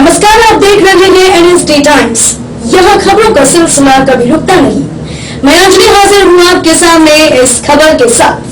नमस्कार, आप देख रहे हैं एनएसडी टाइम्स। यहाँ खबरों का सिलसिला कभी रुकता नहीं। मैं अंजलि हाजिर हूँ आपके सामने इस खबर के साथ।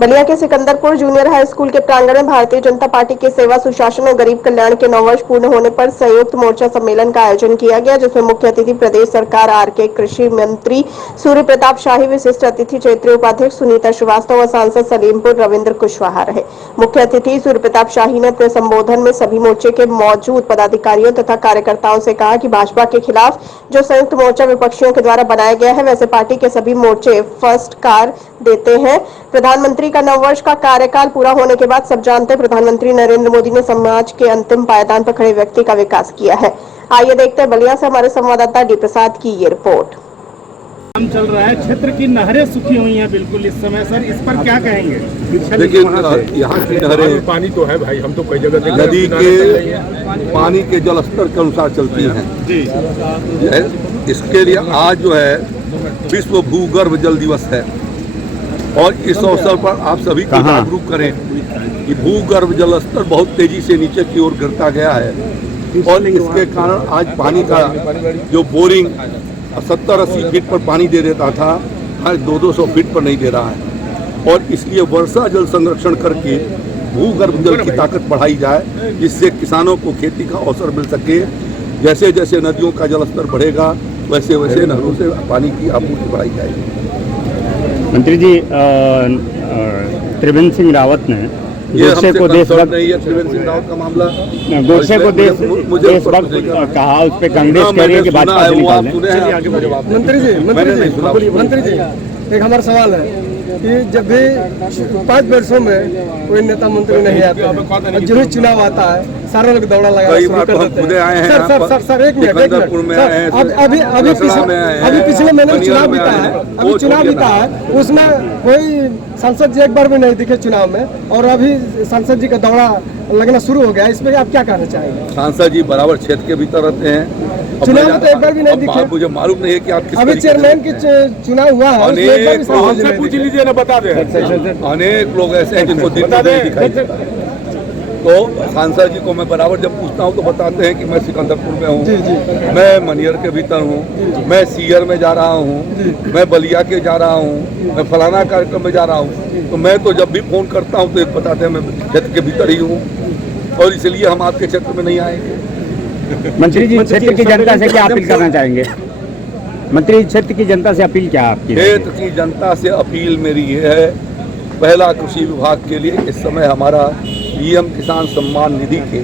बलिया के सिकंदरपुर जूनियर हाई स्कूल के प्रांगण में भारतीय जनता पार्टी के सेवा सुशासन और गरीब कल्याण के 9 वर्ष पूर्ण होने पर संयुक्त मोर्चा सम्मेलन का आयोजन किया गया, जिसमें मुख्य अतिथि प्रदेश सरकार आरके कृषि मंत्री सूर्य प्रताप शाही, विशिष्ट अतिथि क्षेत्रीय उपाध्यक्ष सुनीता श्रीवास्तव और सांसद सलीमपुर रविंद्र कुशवाहा रहे। मुख्य अतिथि सूर्य प्रताप शाही ने अपने संबोधन में सभी मोर्चे के मौजूद पदाधिकारियों तथा कार्यकर्ताओं से कहा कि भाजपा के खिलाफ जो संयुक्त मोर्चा विपक्षियों के द्वारा बनाया गया है, वैसे पार्टी के सभी मोर्चे फर्स्ट कार देते हैं। प्रधानमंत्री का 9 वर्ष का कार्यकाल पूरा होने के बाद सब जानते हैं प्रधानमंत्री नरेंद्र मोदी ने समाज के अंतिम पायदान पर खड़े व्यक्ति का विकास किया है। आइए देखते हैं बलिया से हमारे संवाददाता डी प्रसाद की ये रिपोर्ट। काम चल रहा है, क्षेत्र की नहरें सूखी हुई हैं बिल्कुल इस समय। सर, इस पर क्या कहेंगे? देखिए, यहाँ की नहरें पानी तो है भाई, हम तो कई जगह नदी के पानी के जल स्तर के अनुसार चलती हैं जी। इसके लिए आज जो है विश्व भूगर्भ जल दिवस है और इस अवसर पर आप सभी को जागरूक करें कि भूगर्भ जल स्तर बहुत तेजी से नीचे की ओर गिरता गया है और इसके कारण आज पानी का जो बोरिंग 70-80 फीट पर पानी दे देता था, आज 200-200 फीट पर नहीं दे रहा है। और इसलिए वर्षा जल संरक्षण करके भूगर्भ जल की ताकत बढ़ाई जाए, जिससे किसानों को खेती का अवसर मिल सके। जैसे जैसे नदियों का जल स्तर बढ़ेगा वैसे वैसे नहरों से पानी की आपूर्ति बढ़ाई जाएगी। मंत्री जी, त्रिवेंद्र सिंह रावत ने गोडसे को देशभक्त नहीं है, त्रिवेंद्र सिंह रावत का मामला गोडसे को देशभक्त कहा, उस पर कांग्रेस कह रही है कि भाजपा से निकालें। मंत्री जी एक हमारा सवाल है कि जब भी 5 वर्षों में कोई नेता मंत्री नहीं आता, जो भी चुनाव आता है सारे लोग दौड़ा लगा शुरू कर देते हैं। सर एक मिनट, अभी पिछले महीने चुनाव बीता है, अभी चुनाव बीता है, उसमें कोई सांसद जी एक बार भी नहीं दिखे चुनाव में, और अभी सांसद जी का दौड़ा लगना शुरू हो गया। इस पर आप क्या कहना चाहेंगे? सांसद जी बराबर क्षेत्र के भीतर रहते हैं, चुनाव में तो एक बार भी नहीं दिखे। मुझे मालूम नहीं है कि आप अभी चेयरमैन की चुनाव हुआ है, पूछ लीजिए ना, बता दे। अनेक लोग ऐसे हैं जिनको दिन नहीं दिखाई देता। तो सांसद जी को मैं बराबर जब पूछता हूं तो बताते हैं कि मैं सिकंदरपुर में हूं, मैं मनियर के भीतर हूं, मैं सीयर में जा रहा हूं, मैं बलिया के जा रहा हूं, मैं फलाना कार्यक्रम में जा रहा हूं। तो मैं तो जब भी फोन करता हूं तो एक बताते हैं मैं क्षेत्र के भीतर ही हूं और इसलिए हम आपके क्षेत्र में नहीं आएंगे। मंत्री जी, क्षेत्र की जनता से क्या अपील करना चाहेंगे? मंत्री, क्षेत्र की जनता से अपील क्या आपकी? क्षेत्र की जनता से अपील मेरी ये है, पहला कृषि विभाग के लिए इस समय हमारा पीएम किसान सम्मान निधि के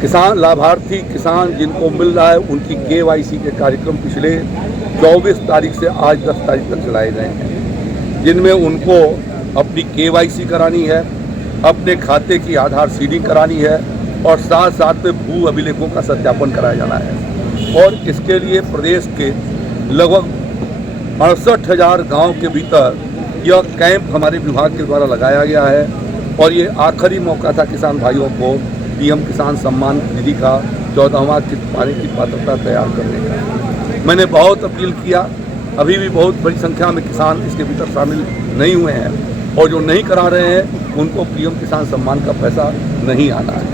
किसान लाभार्थी किसान जिनको मिल रहा है उनकी केवाईसी के कार्यक्रम पिछले 24 तारीख से आज 10 तारीख तक चलाए गए हैं, जिनमें उनको अपनी केवाईसी करानी है, अपने खाते की आधार सीडिंग करानी है और साथ साथ में भू अभिलेखों का सत्यापन कराया जाना है। और इसके लिए प्रदेश के लगभग 68,000 गाँव के भीतर यह कैंप हमारे विभाग के द्वारा लगाया गया है और ये आखिरी मौका था किसान भाइयों को पीएम किसान सम्मान निधि का 14वां किस्त पाने की पात्रता तैयार करने का। मैंने बहुत अपील किया, अभी भी बहुत बड़ी संख्या में किसान इसके भीतर शामिल नहीं हुए हैं और जो नहीं करा रहे हैं उनको पीएम किसान सम्मान का पैसा नहीं आना है।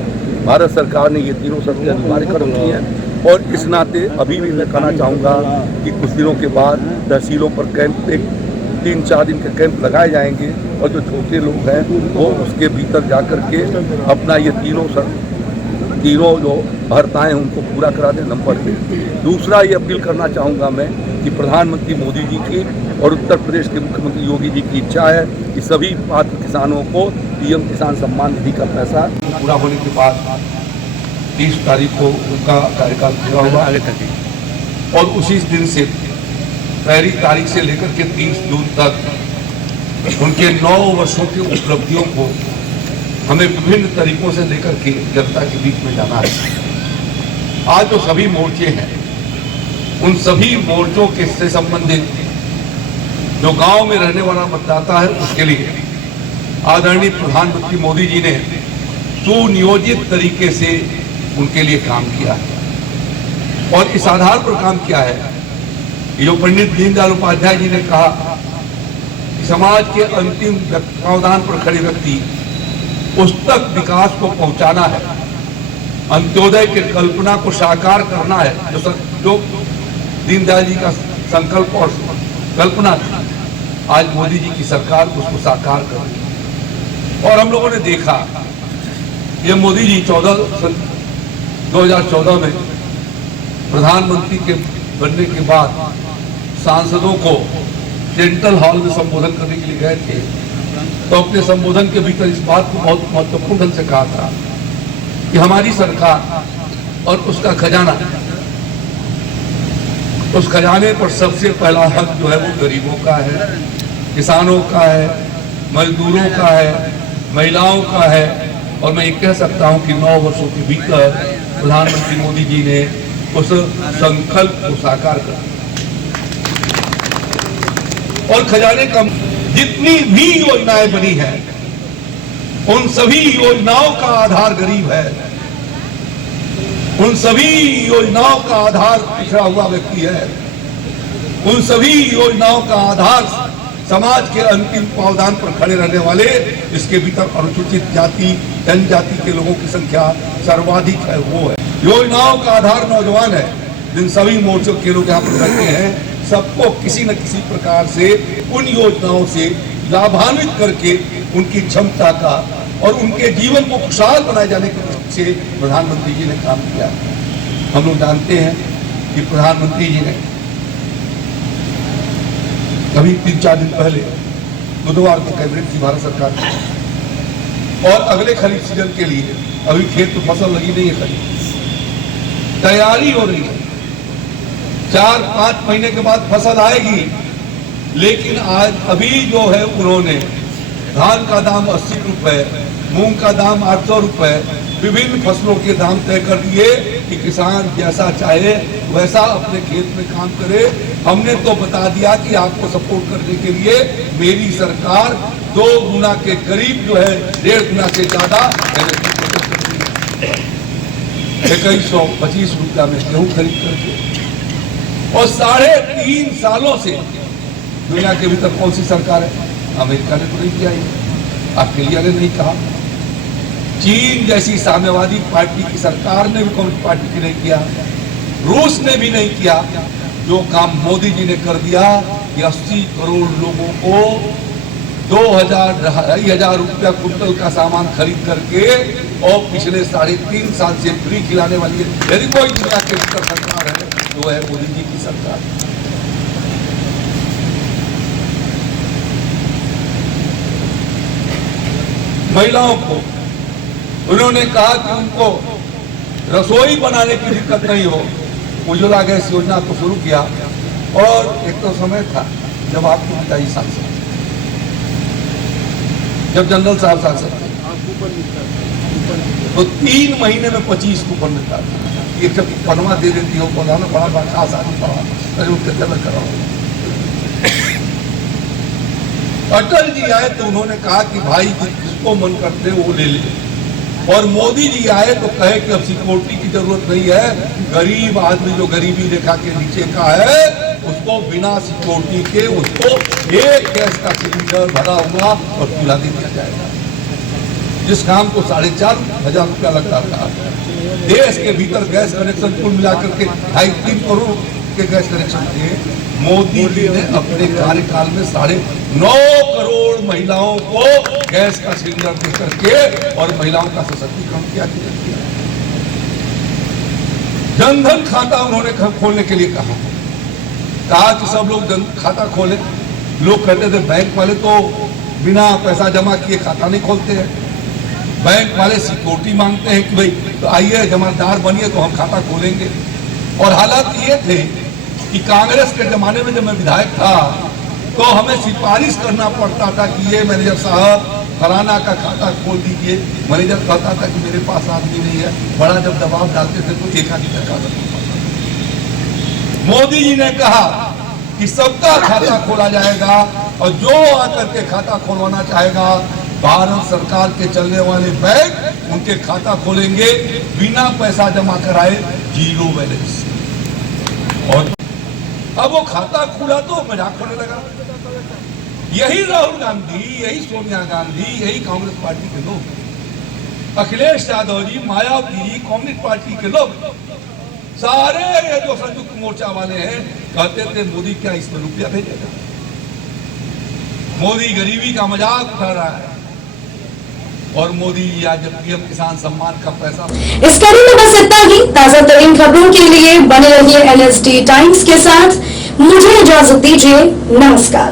भारत सरकार ने ये तीनों शर्तें अनिवार्य कर दी हैं और इस नाते अभी भी मैं कहना चाहूँगा कि कुछ दिनों के बाद तहसीलों पर कैंप 3-4 दिन के कैंप लगाए जाएंगे और जो छोटे लोग हैं वो उसके भीतर जा कर के अपना ये तीनों जो अर्हताएँ हैं उनको पूरा करा दें नंबर 1। दूसरा ये अपील करना चाहूँगा मैं कि प्रधानमंत्री मोदी जी की और उत्तर प्रदेश के मुख्यमंत्री योगी जी की इच्छा है कि सभी पात्र किसानों को पीएम किसान सम्मान निधि का पैसा पूरा होने के बाद 30 तारीख को उनका कार्यकाल पूरा होगा आगे तक और उसी दिन से पहली तारीख से लेकर के 30 जून तक उनके 9 वर्षों की उपलब्धियों को हमें विभिन्न तरीकों से लेकर के जनता के बीच में जाना है। आज जो सभी मोर्चे हैं उन सभी मोर्चों के से संबंधित जो गांव में रहने वाला मतदाता है उसके लिए आदरणीय प्रधानमंत्री मोदी जी ने सुनियोजित तरीके से उनके लिए काम किया है और इस आधार पर काम किया है जो पंडित दीनदयाल उपाध्याय जी ने कहा कि समाज के अंतिम प्रावधान पर खड़े व्यक्ति उस तक विकास को पहुंचाना है अंत्योदय की कल्पना को साकार करना है, जो दीनदयाल जी का संकल्प और कल्पना थी, आज मोदी जी की सरकार उसको साकार कर रही है। और हम लोगों ने देखा ये मोदी जी 2014 में प्रधानमंत्री के बनने के बाद सांसदों को सेंट्रल हॉल में संबोधन करने के लिए गए थे, तो अपने संबोधन के भीतर इस बात को बहुत महत्वपूर्ण ढंग से कहा था कि हमारी सरकार और उसका खजाना, उस खजाने पर सबसे पहला हक जो है वो गरीबों का है, किसानों का है, मजदूरों का है, महिलाओं का है। और मैं ये कह सकता हूं कि 9 वर्षों के भीतर प्रधानमंत्री मोदी जी ने उस संकल्प को साकार कर और खजाने का जितनी भी योजनाएं बनी है उन सभी योजनाओं का आधार गरीब है, उन सभी योजनाओं का आधार पिछड़ा हुआ व्यक्ति है, उन सभी योजनाओं का आधार समाज के अंतिम पावदान पर खड़े रहने वाले, इसके भीतर अनुसूचित जाति जनजाति के लोगों की संख्या सर्वाधिक है, वो है। योजनाओं का आधार नौजवान है, जिन सभी मोर्चों के लोग यहाँ पर रहते हैं, सबको किसी न किसी प्रकार से उन योजनाओं से लाभान्वित करके उनकी क्षमता का और उनके जीवन को खुशहाल बनाए जाने के से प्रधानमंत्री जी ने काम किया। हम लोग जानते हैं कि प्रधानमंत्री जी ने कभी 3-4 दिन पहले बुधवार को कैबिनेट की भारत सरकार की, और अगले खरीफ सीजन के लिए अभी खेत में फसल लगी नहीं है, खरीफ तैयारी हो रही है, 4-5 महीने के बाद फसल आएगी। लेकिन आज अभी जो है उन्होंने धान का दाम 80 रुपए, मूंग का दाम 800 रुपए, विभिन्न फसलों के दाम तय कर दिए कि किसान जैसा चाहे वैसा अपने खेत में काम करे। हमने तो बता दिया कि आपको सपोर्ट करने के लिए मेरी सरकार 2 गुना के करीब जो है 1.5 गुना से ज्यादा 2125 रुपया में गेहूं खरीद करके। और 3.5 सालों से दुनिया के भीतर कौन सी सरकार है? अमेरिका ने तो नहीं किया, ऑस्ट्रेलिया ने नहीं कहा, चीन जैसी साम्यवादी पार्टी की सरकार ने भी कम्युनिस्ट पार्टी की नहीं किया, रूस ने भी नहीं किया। जो काम मोदी जी ने कर दिया कि 80 करोड़ लोगों को 2,000-2,500 रुपया कुंटल का सामान खरीद करके और पिछले 3.5 साल से फ्री खिलाने वाली है। यदि कोई दुनिया के भीतर सरकार है तो है मोदी जी की सरकार। महिलाओं को उन्होंने कहा कि उनको रसोई बनाने की दिक्कत नहीं हो, उज्ज्वला गैस योजना को शुरू किया। और एक तो समय था जब आपको पिताजी सांसद, जब जनरल साहब सांसद थे, तो 3 महीने में 25 कूपन मिलता था। एक जब पनमा दे देती हो बोला ना, बड़ा खास आदमी पड़ा, अरे उनके तलब कराओ। अटल जी आए तो उन्होंने कहा कि भाई जिसको मन करते वो ले ले, और मोदी जी आए तो कहे कि अब सिक्योरिटी की जरूरत नहीं है, गरीब आदमी जो गरीबी रेखा के नीचे का है उसको बिना सिक्योरिटी के उसको एक गैस का सिलेंडर भरा हुआ और चूल्हा दे दिया जाएगा, जिस काम को 4,500 रुपया लगता था। देश के भीतर गैस कनेक्शन कुल मिलाकर के 2.5-3 करोड़ के गैस कनेक्शन थे। मोदी जी ने अपने कार्यकाल में 9.5 करोड़ महिलाओं को गैस का सिलेंडर दे करके और महिलाओं का सशक्तिकरण किया। जनधन खाता उन्होंने खोलने के लिए कहा कि सब लोग जन खाता खोले। लोग कहते थे बैंक वाले तो बिना पैसा जमा किए खाता नहीं खोलते हैं, बैंक वाले सिक्योरिटी मांगते हैं कि भाई तो आइए जमादार बनिए तो हम खाता खोलेंगे। और हालात ये थे कि कांग्रेस के जमाने में जब मैं विधायक था तो हमें सिफारिश करना पड़ता था कि ये मैनेजर साहब फलाना का खाता खोल दीजिए। मैनेजर कहता था कि मेरे पास आदमी नहीं है, बड़ा जब दबाव डालते थे तो एक आदमी का खाता खोलता था। मोदी जी ने कहा कि सबका खाता खोला जाएगा और जो आकर के खाता खोलवाना चाहेगा भारत सरकार के चलने वाले बैंक उनके खाता खोलेंगे बिना पैसा जमा कराए, 0 बैलेंस। और अब वो खाता खुला तो मजाक होने लगा। यही राहुल गांधी, यही सोनिया गांधी, यही कांग्रेस पार्टी के लोग अखिलेश यादव जी, मायावती, कम्युनिस्ट पार्टी के लोग सारे ये जो संयुक्त मोर्चा वाले हैं कहते थे मोदी क्या इसमें रुपया भेजेगा, मोदी गरीबी का मजाक उठा रहा है, और मोदी आज जब पीएम किसान सम्मान का पैसा। इस कड़ी में बस इतना ही। ताजा तरीन खबरों के लिए बने रहिए एनएसडी टाइम्स के साथ। मुझे इजाजत दीजिए, नमस्कार।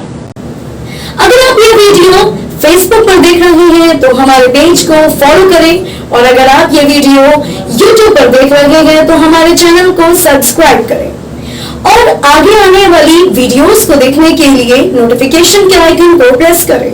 अगर आप ये वीडियो फेसबुक पर देख रहे हैं तो हमारे पेज को फॉलो करें, और अगर आप ये वीडियो यूट्यूब पर देख रहे हैं तो हमारे चैनल को सब्सक्राइब करें, और आगे आने वाली वीडियोस को देखने के लिए नोटिफिकेशन के आइकन को प्रेस करें।